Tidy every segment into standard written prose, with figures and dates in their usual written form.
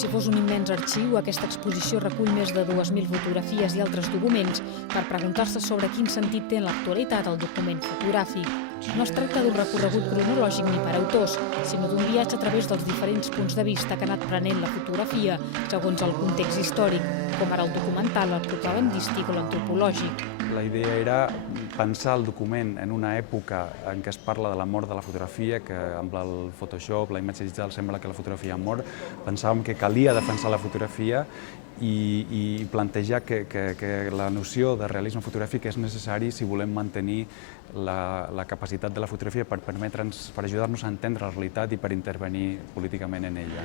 si fos un immens arxiu, aquesta exposició recull més de 2.000 fotografies i altres documents per preguntar-se sobre quin sentit té en l'actualitat el document fotogràfic. No es tracta d'un recorregut cronològic ni per autors, sinó d'un viatge a través dels diferents punts de vista que ha anat prenent la fotografia segons el context històric, com ara el documental, el propagandístic o l'antropològic. La idea era pensar el document en una època en què es parla de la mort de la fotografia, que amb el Photoshop, la imatge digital, sembla que la fotografia ha mort. Pensàvem que calia defensar la fotografia i plantejar que la noció de realisme fotogràfic és necessari si volem mantenir la capacitat de la fotografia per permetre'ns, per ajudar-nos a entendre la realitat i per intervenir políticament en ella.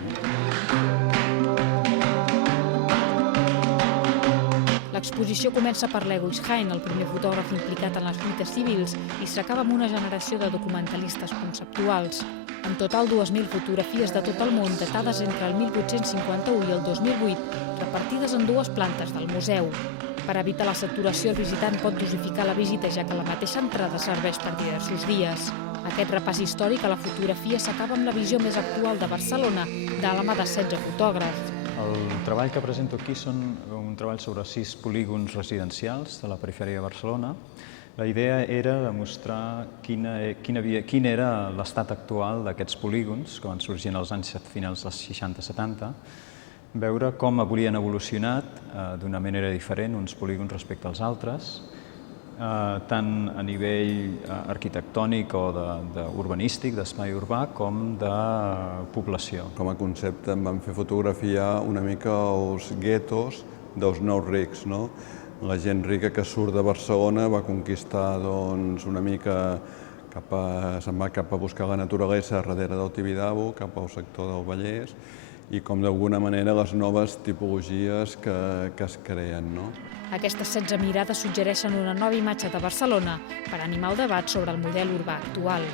L'exposició comença per Lewis Hine, el primer fotògraf implicat en les lluites civils, i s'acaba amb una generació de documentalistes conceptuals. En total, 2.000 fotografies de tot el món, datades entre el 1851 i el 2008, repartides en dues plantes del museu. Per evitar la saturació, el visitant pot dosificar la visita, ja que la mateixa entrada serveix per diversos dies. Aquest repàs històric a la fotografia s'acaba amb la visió més actual de Barcelona, de la mà de 16 fotògrafs. El treball que presento aquí són un treball sobre 6 polígons residencials de la perifèria de Barcelona. La idea era demostrar quin era l'estat actual d'aquests polígons, que van sorgir en els anys finals dels 60-70, veure com havien evolucionat d'una manera diferent uns polígons respecte als altres, tant a nivell arquitectònic o urbanístic, d'espai urbà, com de població. Com a concepte em van fer fotografiar una mica els guetos dels nous rics. La gent rica que surt de Barcelona va conquistar una mica, se'n va cap a buscar la naturalesa darrere del Tibidabo, cap al sector del Vallès, i com d'alguna manera les noves tipologies que es creen. Aquestes 16 mirades suggereixen una nova imatge de Barcelona per animar el debat sobre el model urbà actual.